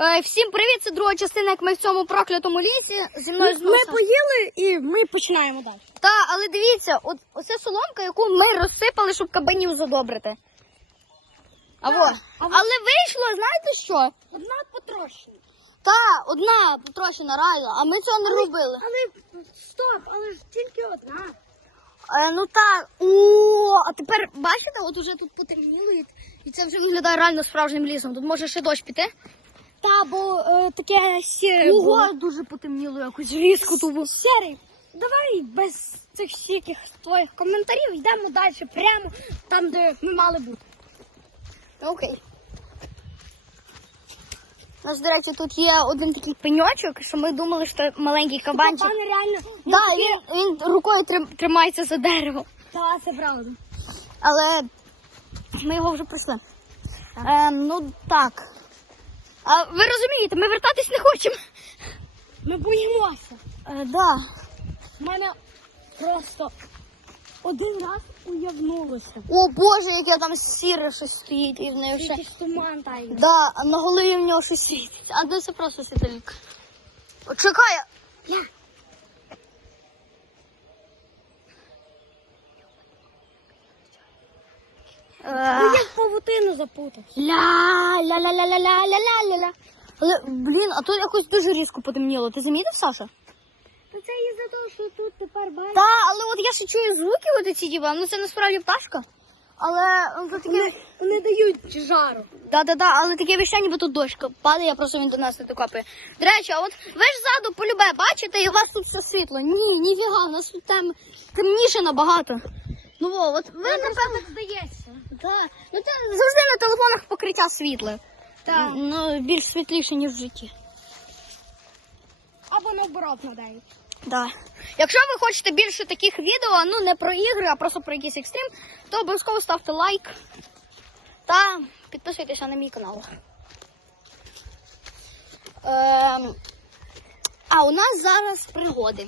Е, всім привіт! Це друга частина, як ми в цьому проклятому лісі. Зі мною знову. Ми поїли і ми починаємо далі. Та, але дивіться, от оце соломка, яку ми розсипали, щоб кабанів задобрити. А во. а во- Але вийшло, знаєте що? Одна потрощена. Та, одна потрощена реально, а ми цього не робили. Але стоп, але ж тільки одна. Е, ну так, о, а тепер бачите, от уже тут потемніло, і це вже виглядає реально справжнім лісом. Тут може ще дощ піти. Та, бо е, таке сіре. Ого, дуже потемніло якось різко тубу. Сірий. Давай без цих всяких твоїх коментарів йдемо далі, прямо там, де ми мали бути. Окей. У нас, до речі, тут є один такий пеньочок, що ми думали, що це маленький кабанчик. Пане реально. Да, він, він рукою трим- тримається за дерево. Та, це правда. Але ми його вже пройшли. Е, ну так. А ви розумієте, ми вертатись не хочемо. Ми боїмося. Е, да. У мене просто один раз уявнулося. О Боже, яке там сіре щось стоїть і в неї ще. Якийсь туман тає. Да, на голові в нього щось світить. А де це просто світильник. О, Чекай. Е, Е. Ну, як павутину запутався. Ля-ля-ля-ля-ля-ля-ля-ля. Але, блін, а тут якось дуже різко потемніло. Ти замітив, Саша? Та це із-за того, що тут тепер бачиш. Та, але от я ще чую звуки от ці діба. Ну це насправді пташка. Але ну, тут таке. Вони, вони дають жару. Да-да-да, але таке вище, ніби тут дощка падає, просто він до нас не докапає. До речі, а от ви ж ззаду полюбе, бачите, і у вас тут все світло. Ні, ніфіга, у нас тут тем... темніше набагато. Ну, во, от ви, напевно, здає. Да. Ну це завжди на телефонах покриття світла. Так. Ну, більш світліше, ніж в житті. Або наоборот надають. Да. Якщо ви хочете більше таких відео, ну не про ігри, а просто про якийсь екстрим, то обов'язково ставте лайк та підписуйтеся на мій канал. Ем, а у нас зараз пригоди.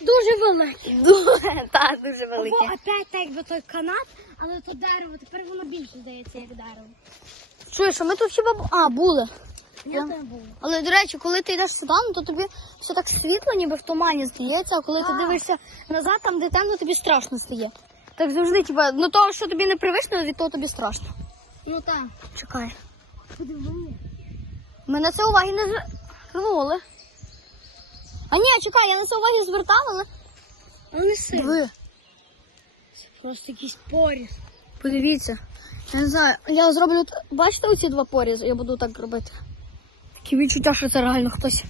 Дуже великі. Дуже, та, дуже великі. опять так якби той канат, але то дерево, тепер воно більше здається, як дерево. Чуєш, а ми тут хіба бу- а, були. Я- там була. Але, до речі, коли ти йдеш сюди, ну, то тобі все так світло, ніби в тумані здається, а коли ти дивишся назад, там, де темно, тобі страшно стає. Так завжди, типа, ну того, що тобі не привично, від того тобі страшно. Ну так. Чекай. Подиви. Ми на це уваги не звернули. А ні, чекай, я на це уваги звертала, але. Але не сильно. Диви, Просто якийсь поріз. подивіться. Я не знаю, я зроблю. Бачите оці два порізи? Я буду так робити. Таке відчуття, що це реально хтось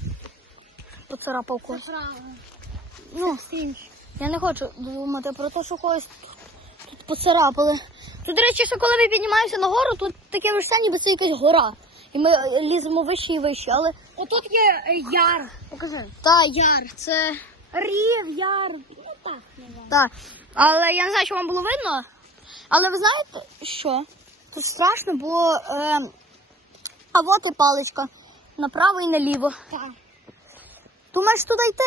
поцарапав Це когось. Ну, я не хочу думати про те, що когось тут поцарапали. Тут, до речі, що коли ми піднімаємося на гору, тут таке вишся, ніби це якась гора. І ми е, ліземо вище і вище, але. Отут є е, яр. Покажи. Та, яр, це. Рів, яр. Ну так, не. Так. Але я не знаю, що вам було видно. Але ви знаєте, що? Тут страшно, бо. Е... А от і паличка. Направо і наліво. Так. Думаєш туди йти?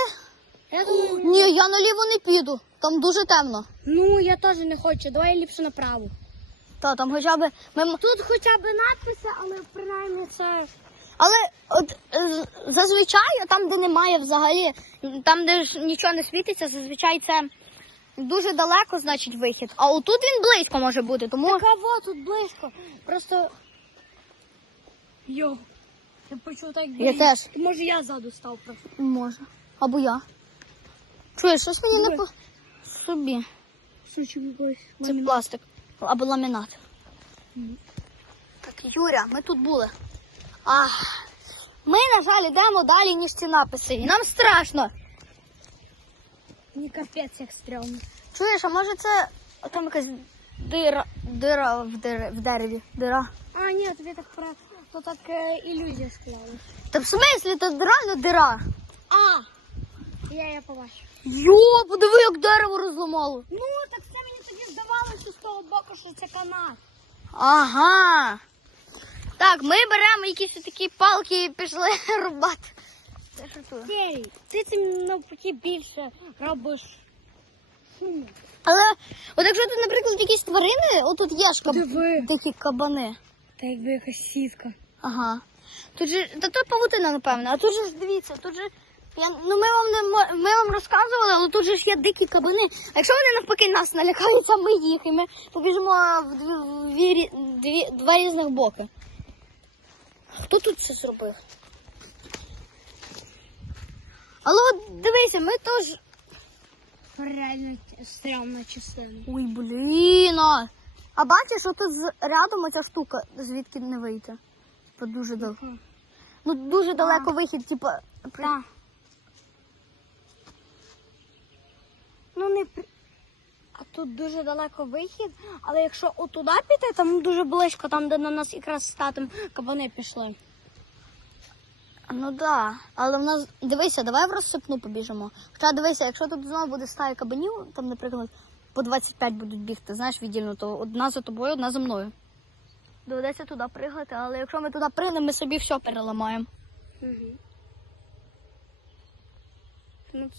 Я думаю, Ні, я наліво не піду. Там дуже темно. ну я теж не хочу. Давай ліпше направо. Та там хоча б. Ми... м- Тут хоча б надписи, але принаймні це. Але от е, зазвичай, там, де немає взагалі, там, де ж нічого не світиться, зазвичай це дуже далеко, значить, вихід. А отут він близько може бути, тому. Так, а вот тут близько. Просто. Йо. Я почув так. Я теж. Може я ззаду став просто. Може. Або я. Чуєш, щось мені не по собі. Сучу якось. Це пластик. Або ламінат. Так, Юря, ми тут були. А, ми, на жаль, йдемо далі, ніж ці написи. І нам страшно. Мені капець як стрьомно. Чуєш, а може це там якась дира, дира в, дерев, в дереві. Дира. А, ні, тобі так про. То так е, ілюзія склала. Та в смислі, це реально дира. А! Я я побачив. Йо, подиви, як дерево розламало. Ну, так це мені тоді здавалося з того боку, що це канат. Ага. Так, ми беремо якісь такі палки і пішли рубати. Це жартую. Сергій, ти цим навпаки більше робиш. Але от якщо тут, наприклад, якісь тварини, отут є ж каб... Диви. дикі кабани. Та якби якась сітка. Ага. Тут же, та тут павутина, напевно, а тут же ж дивіться, тут же. Я, ну ми вам не мо- ми вам розказували, але тут же ж є дикі кабани. А якщо вони навпаки нас налякають, а ми їх, і ми побіжимо в дві, дві, рі- дві, два різних боки. Хто тут це зробив? Але от дивися, ми теж. Реально стрімна частина. Ой, блін. А, а бачиш, що тут з- рядом оця штука, звідки не вийти. Типа дуже далеко. Ну дуже далеко вихід, типа. при-. Ну не при- а тут дуже далеко вихід, але якщо отуди піти, там дуже близько, там де на нас якраз з татом кабани пішли. Ну да. Але в нас дивися, давай в розсипну побіжимо. Хоча дивися, якщо тут знову буде стая кабанів, там, наприклад, по 25 будуть бігти, знаєш, віддільно, то одна за тобою, одна за мною. Доведеться туди пригати, але якщо ми туди пригнемо, ми собі все переламаємо. Угу. Ну,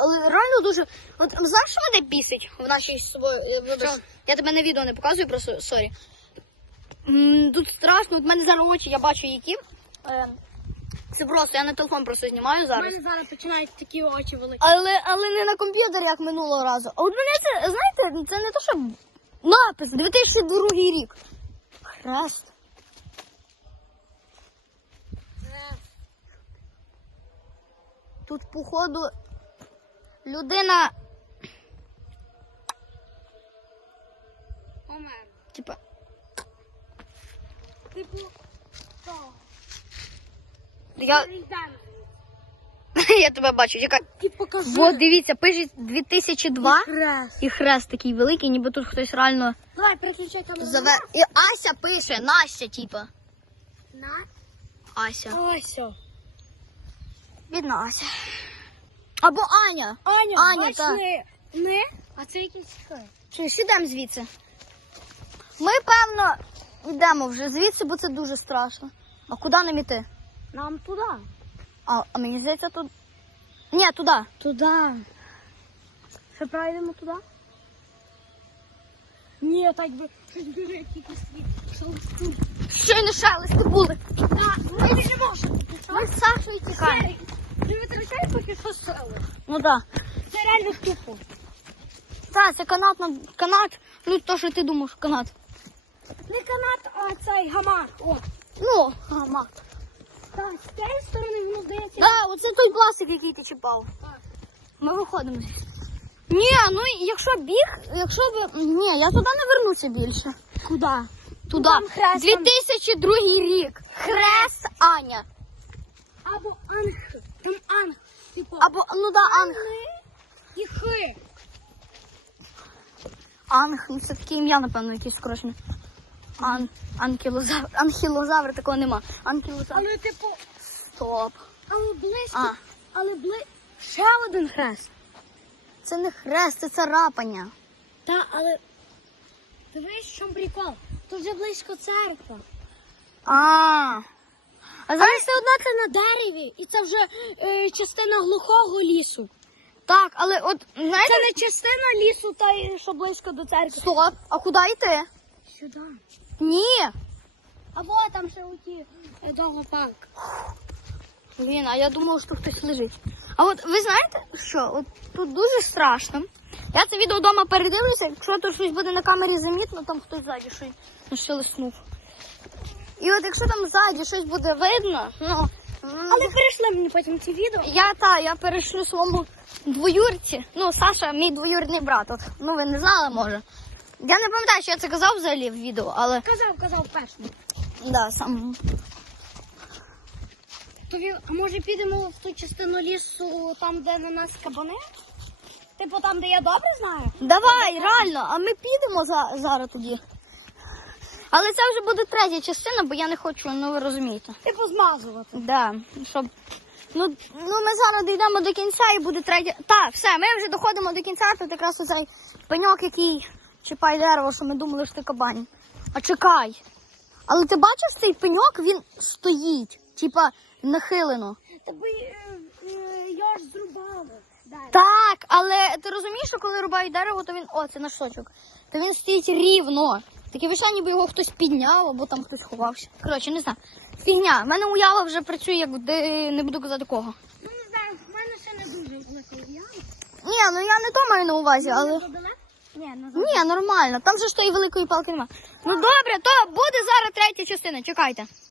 Але реально дуже. От знаєш, що мене бісить в нашій з собою. е, я тебе на відео не показую, просто сорі. Тут страшно, от в мене зараз очі, я бачу які. Е, Це просто, я на телефон просто знімаю У зараз. мене зараз починають такі очі великі. Але, але не на комп'ютері, як минулого разу. А от мене це, знаєте, це не то, що напис 2002 рік. Хрест. Тут, походу, людина, Помер. типа, Типу, що? Я, я тебе бачу, яка. Ти покажи. Вот, дивіться, пише 2002 Хрест. і хрест такий великий, ніби тут хтось реально Давай, переключай камеру. заве. І Ася пише, Настя, типа. На. Ася. Ася. Бідна Ася. Або Аня. Аня, Аня, бач, та. не, не, а це якийсь хай. Чи ж ідемо звідси? Ми, певно, йдемо вже звідси, бо це дуже страшно. А куди нам іти? Нам туди. А, а мені здається, тут. Ні, туди. Туди. Ще пройдемо туди? Ні, так би щось дуже якийсь світ. Щойно шелести були. Так, ми не можемо. Ми з Сашою тікаємо. Не витрачай поки що сили. Ну так. Це реально тупо. Так, це канат на канат. Ну, то, що ти думаєш, канат. Не канат, а цей гамак. О. Ну, ага. Так, з цієї сторони воно здається. Так, оце той пластик, який ти чіпав. Так. Ми виходимо. Ні, ну якщо біг, якщо би. Ні, я туди не вернуся більше. Куди? Туди. там хрест, 2002 рік. Хрест Аня. Або анг. Там анг. Типу. Або, ну да, Анг. І хи. Анг, ну це таке ім'я, напевно, якесь скорочене. Ан, анкілозавр. Анхілозавр такого нема. Анкілозавр. Але типу, Стоп. але близько. А, Але бли... Ще один хрест. це не хрест, це царапання. Та, але дивись, чому прикол. Тут вже близько церква. А. А знаєш, все одно це на дереві, і це вже е, частина глухого лісу. так, але от, знаєте, Це не частина лісу, та що близько до церкви. стоп, а куди йти? Сюди. Ні. Або там ще оті е, довгопалк. Блін, а я думала, що хтось лежить. А от ви знаєте, що от тут дуже страшно. Я це відео вдома передивлюся, якщо тут щось буде на камері замітно, там хтось ззаді щось нашелеснув. І от якщо там ззаді щось буде видно, ну. Але перейшли мені потім ці відео. Я та, я перешлю своєму двоюрці. Ну, Саша, мій двоюрідний брат. От, ну ви не знали, може. Я не пам'ятаю, що я це казав взагалі в відео, але Казав, казав перший. да, сам. То він, а може підемо в ту частину лісу, там, де на нас кабани? Типу там, де я добре знаю? Давай, реально, а ми підемо за, зараз тоді. Але це вже буде третя частина, бо я не хочу, ну ви розумієте. Типу змазувати. Да, щоб. Ну, ну ми зараз дійдемо до кінця і буде третя. Так, все, ми вже доходимо до кінця, тут якраз оцей пеньок, який чіпає дерево, що ми думали, що ти кабань. А чекай. Але ти бачиш цей пеньок, він стоїть, типа нахилено. Тобі е, е, я ж зрубала. Далі. Так, але ти розумієш, що коли рубають дерево, то він. О, це наш сочок. То він стоїть рівно. Таке вийшло, ніби його хтось підняв або там хтось ховався. Коротше, не знаю. фігня. В мене уява вже працює, як де не буду казати кого. Ну, не знаю, в мене ще не дуже велика уява. Ні, ну я не то маю на увазі, але. Ні, назад. Ні, нормально. Там же ж тої великої палки немає. Ну добре, то буде зараз третя частина. Чекайте.